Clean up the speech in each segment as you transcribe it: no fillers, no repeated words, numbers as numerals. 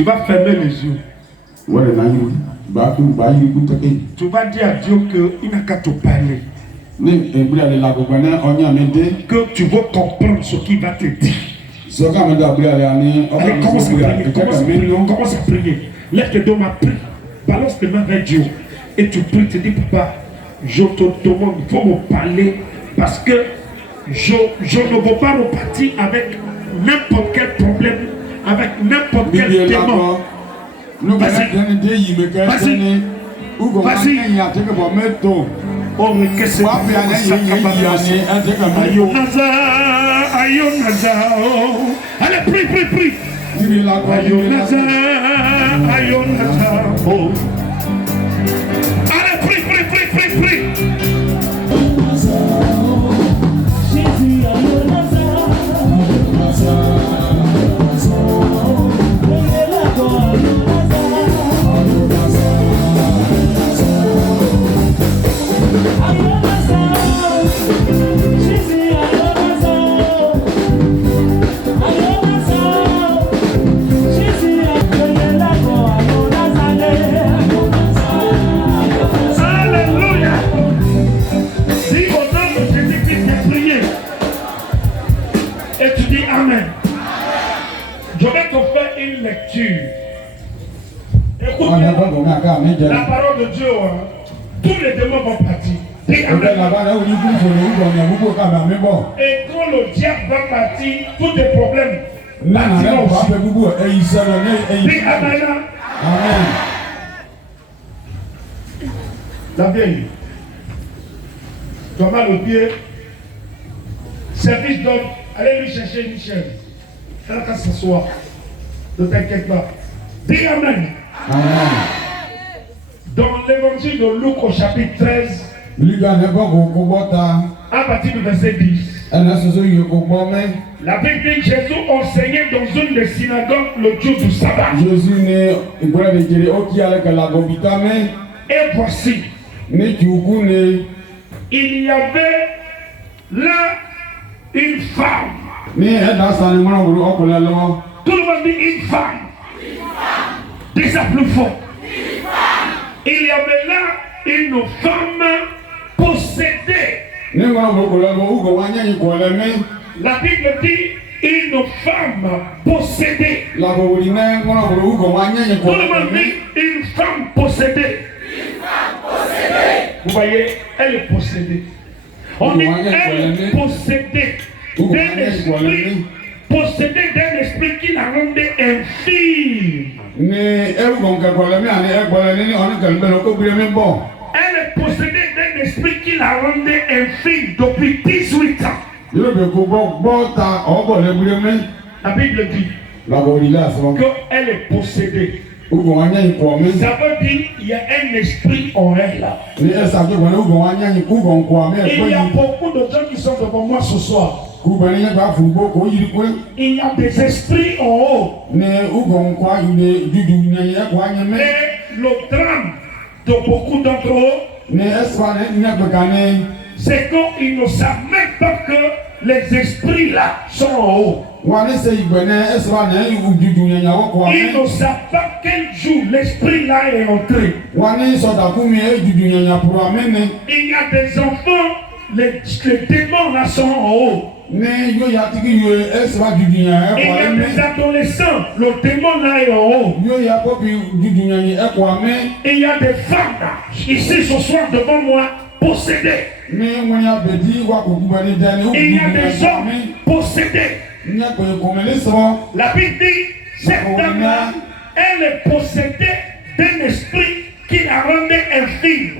Tu vas fermer les yeux. Tu vas dire à Dieu qu'il n'a qu'à te parler. Que tu veux comprendre ce qu'il va te dire. Allez, commence à prier. Lève tes deux mains, prie. Balance tes mains vers Dieu. Et tu pries, tu dis, papa, je te demande, il faut me parler. Parce que je ne veux pas repartir avec n'importe quel problème, avec n'importe quel démon. Vas-y. Oh, mais qu'est-ce que c'est? Allez, prie. Oh. Allez, prie. Je vais te faire une lecture. Écoute, la parole de Dieu, tous les démons vont partir. Et quand le diable va partir, tous tes problèmes partiront aussi. Dis Amen. La vieille, tu as mal au pied. Service d'homme, allez lui chercher une chaise. Elle va s'asseoir. Ne t'inquiète pas. Dis Amen. Dans l'évangile de Luc au chapitre 13, à partir du verset 10, la Bible dit que Jésus enseignait dans une des synagogues le jour du sabbat. Et voici, il y avait là une femme. Tout le monde dit une femme. Dis ça plus fort. Il y avait là une femme possédée. La Bible dit une femme possédée. Tout le monde dit une femme possédée. Vous voyez, elle est possédée. On dit elle est possédée d'un esprit. Possédée d'un esprit qui la rendait infime. Elle est possédée d'un esprit qui la rendait infime depuis 18 ans. La Bible dit qu'elle est possédée. Ça veut dire qu'il y a un esprit en elle. Il y a beaucoup de gens qui sont devant moi ce soir. Il y a des esprits en haut. Mais le drame de beaucoup d'entre eux, c'est qu'ils ne savent même pas que les esprits là sont en haut. Ils ne savent pas quel jour l'esprit là est entré. Il y a des enfants, les démons là sont en haut. Il y a des adolescents, le démon là est en haut. Il y a des femmes là, ici ce soir devant moi, possédées. Il y a des hommes possédés. La Bible dit, cette dame-là, elle est possédée d'un esprit qui la rendait infime.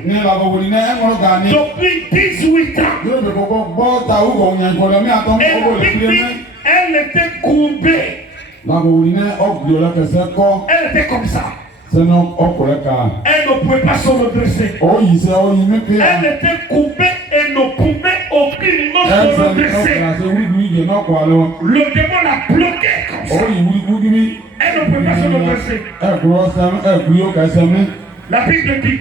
Depuis 18 ans. Elle était courbée. Elle était comme ça. Elle ne pouvait pas se redresser. Elle était coupée et ne pouvait aucunement se redresser. Le démon l'a bloquée comme ça. Elle ne pouvait pas se redresser. La Bible dit,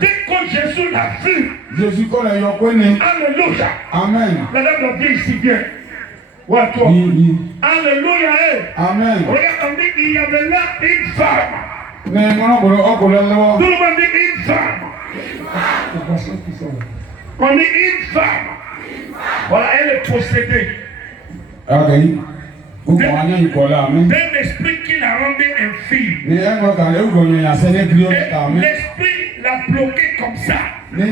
dès que Jésus l'a vu, alléluia. Amen. La dame l'a dit ici bien. Ouais, toi. Oui. Alléluia. Amen. Regarde, on dit qu'il y avait là une femme. Mais mon oncle, Tout le monde dit une femme. On dit une femme. Voilà, elle est possédée d'un d'un esprit qui l'a rendue infime. Et l'esprit l'a bloquée comme ça. La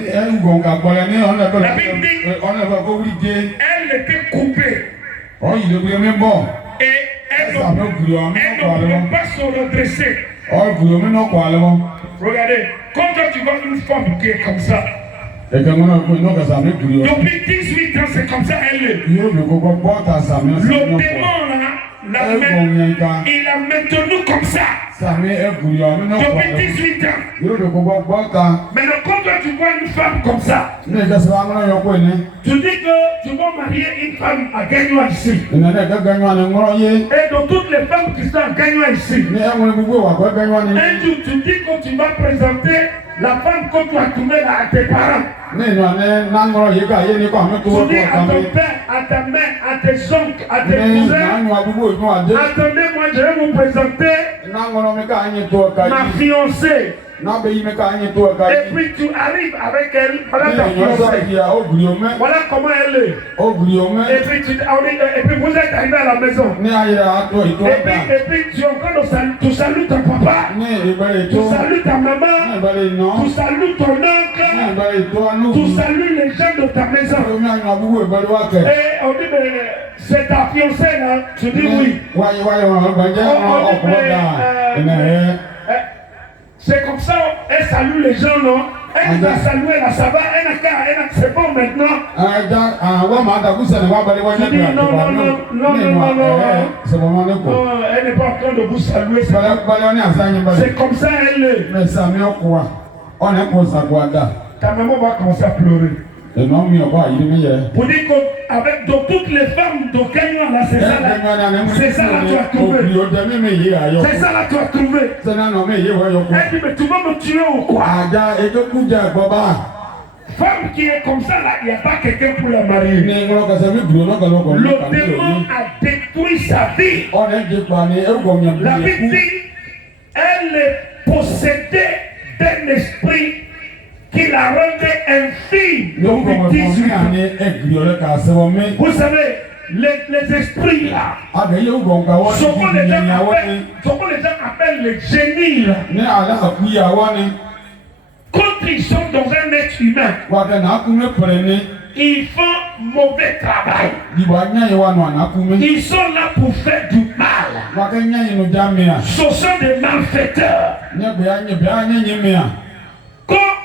Bible dit elle était coupée. Et elle ne pouvait pas se redresser. Regardez, quand tu vois une femme qui est comme ça, depuis 18 ans, c'est comme ça elle est. Le démon là, il a maintenu comme ça. Depuis 18 ans. Maintenant, quand tu vois une femme comme ça, tu dis que tu vas marier une femme à Gagnoua ici. Et dans toutes les femmes qui sont à Gagnoua ici, un jour tu dis que tu vas présenter la femme que tu as trouvée là à tes parents. Tu dis à ton père, à ta mère, à tes oncles, à tes cousins, attendez-moi, je vais vous présenter ma fiancée. Et puis tu arrives avec elle, voilà ta fiancée. Voilà comment elle est. Et puis vous êtes arrivé à la maison. Et puis tu es en train de saluer ton papa, tu salues ta maman, tu salues ton oncle, tu salues les gens de ta maison. Et on dit, mais c'est ta fiancée là? Tu dis oui. C'est comme ça, elle salue les gens, non? Elle va saluer là, ça va, c'est bon maintenant. Tu dis non, elle n'est pas en train de vous saluer. C'est comme ça, elle est. Ta maman va commencer à pleurer. Pour dire qu'avec toutes les femmes de Kenya, là, c'est ça là tu as trouvé. C'est ça là tu as trouvé. Elle dit, mais tu vas me tuer ou quoi? Femme qui est comme ça là, il n'y a pas quelqu'un pour la marier. Le démon a détruit sa vie. La Bible dit, elle est possédée d'un esprit qui la rendait infime. Vous savez, les esprits là, ce que les gens appellent les génies là, quand ils sont dans un être humain, ils font mauvais travail. Ils sont là pour faire du mal. Ce sont des malfaiteurs. Quand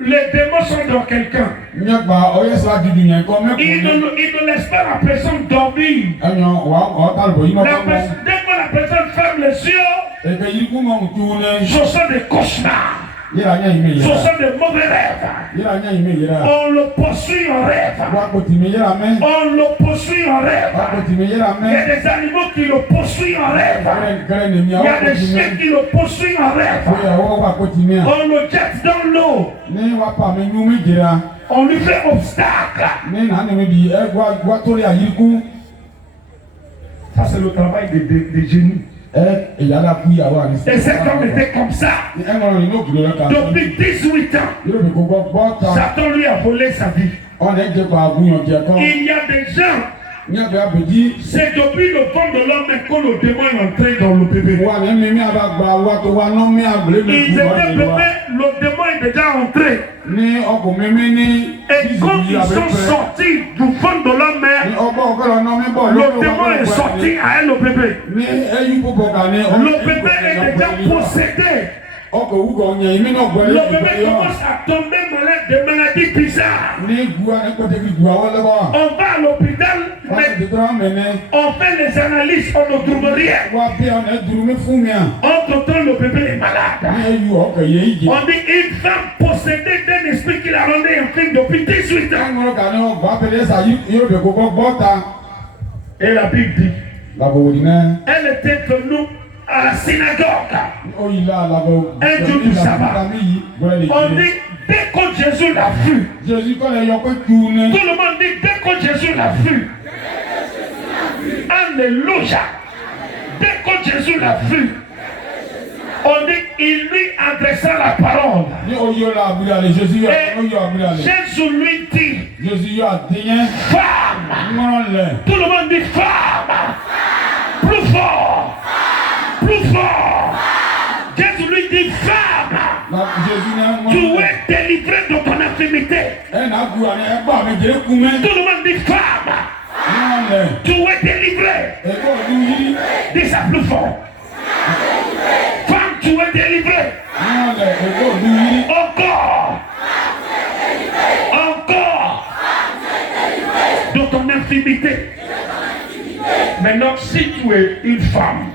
les démons sont dans quelqu'un, ils ne laissent pas la personne dormir. Dès que la personne ferme les yeux, ce sont des cauchemars. Ce sont des mauvais rêves. On le poursuit en rêve. On le poursuit en rêve. Il y a des animaux qui le poursuivent en rêve. Il y a des chiens qui le poursuivent en rêve. On le jette dans l'eau. On lui fait obstacle. Ça, c'est le travail des génies. Et cet homme était comme ça. Depuis 18 ans, Satan lui a volé sa vie. Il y a des gens, c'est depuis le ventre de l'homme que le démon est entré dans le bébé. Ils étaient bébés, le démon est déjà entré. Et quand ils sont sortis du ventre de l'homme, le démon est sorti à elle, le bébé. Le bébé est déjà possédé. Le bébé commence à tomber malade de maladies bizarres. On va à l'hôpital, on fait les analyses, on ne trouve rien. Entre-temps, le bébé est malade. On dit une femme possédée d'un esprit qui la rendait infime depuis 18 ans. Et la Bible dit, elle était venue à la synagogue un jour du sabbat. On dit, dès que Jésus l'a vu, tout le monde dit, dès que Jésus l'a vu, Alléluia. Dès que Jésus l'a vu, on dit qu'il lui adressa la parole. Et Jésus lui dit, femme. Tout le monde dit femme. Plus fort. Plus fort. Jésus lui dit femme. Tu es délivré de ton infirmité. Tout le monde dit femme. Tu es délivré. Dis ça plus fort. Femme, tu es délivré. Encore. Encore. De ton infirmité. Maintenant, si tu es une femme,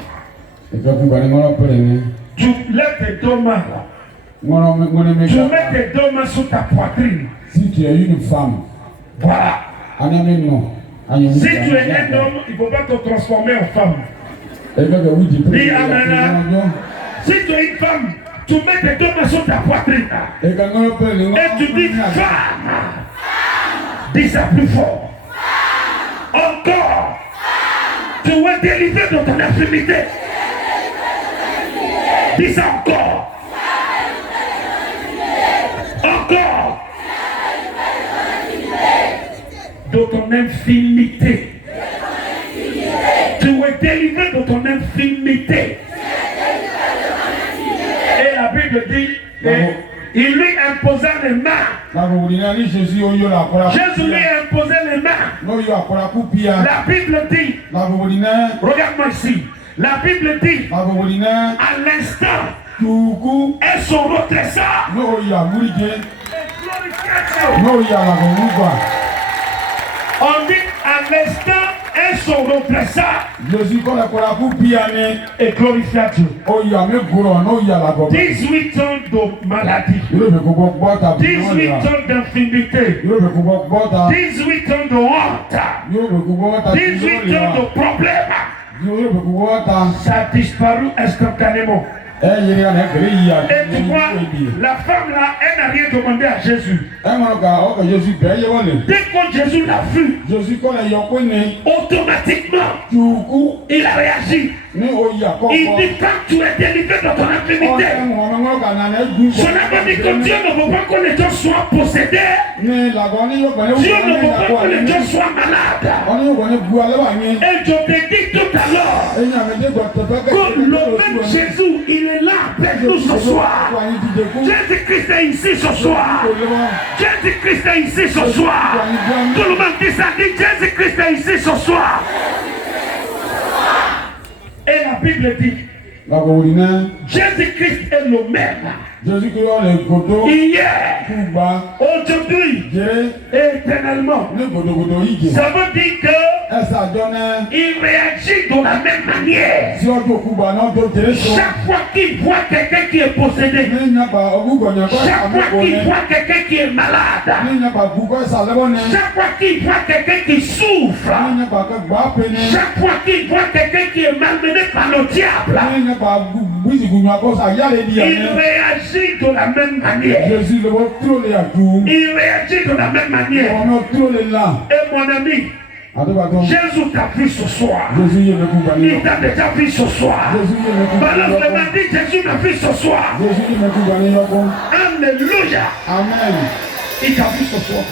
tu lèves tes deux mains. Tu mets tes deux mains sur ta poitrine. Si tu es une femme, voilà. Si tu es un homme, il ne faut pas te transformer en femme. Dis amen. Si tu es une femme, tu mets tes deux mains sur ta poitrine. Et tu dis femme. Dis ça plus fort. Encore. Tu es délivré de ton infirmité. Dis ça encore. Encore. De ton infirmité. Tu es délivré de ton infirmité. Et la Bible dit, il lui imposa les mains. Jésus lui imposait les mains. La Bible dit, regarde-moi ici. La Bible dit, à l'instant, elles sont redressées. On dit à l'instant, elles sont redressées. Et glorifié à Dieu. 18 ans de maladie. 18 ans d'infirmité. 18 ans de honte. 18 ans de problèmes. Ça a disparu instantanément. Et tu vois, la femme là, elle n'a rien demandé à Jésus. Dès que Jésus l'a vu, automatiquement, il a réagi. Il dit, quand tu es délivré de ton infirmité, ce n'est pas dit que Dieu ne veut pas que les gens soient possédés. Dieu ne veut pas que les gens soient malades. Et je te dis tout à l'heure que le même Jésus, il est là avec nous ce soir. Jésus-Christ est ici ce soir. Jésus-Christ est ici ce soir. Tout le monde dit ça, dit Jésus-Christ est ici ce soir. Et la Bible dit, Jésus-Christ est le même. Hier, aujourd'hui, et éternellement. Ça veut dire que il réagit de la même manière. Chaque fois qu'il voit quelqu'un qui est possédé, chaque fois qu'il voit quelqu'un qui est malade, chaque fois qu'il voit quelqu'un qui souffre, chaque fois qu'il voit quelqu'un qui est malmené par le diable, il réagit de la même manière. Il réagit de la même manière. Et mon ami, Jésus t'a vu ce soir. Il t'a déjà vu ce soir. Balance le matin, Jésus m'a vu ce soir. Alléluia. Amen. Il t'a vu ce soir.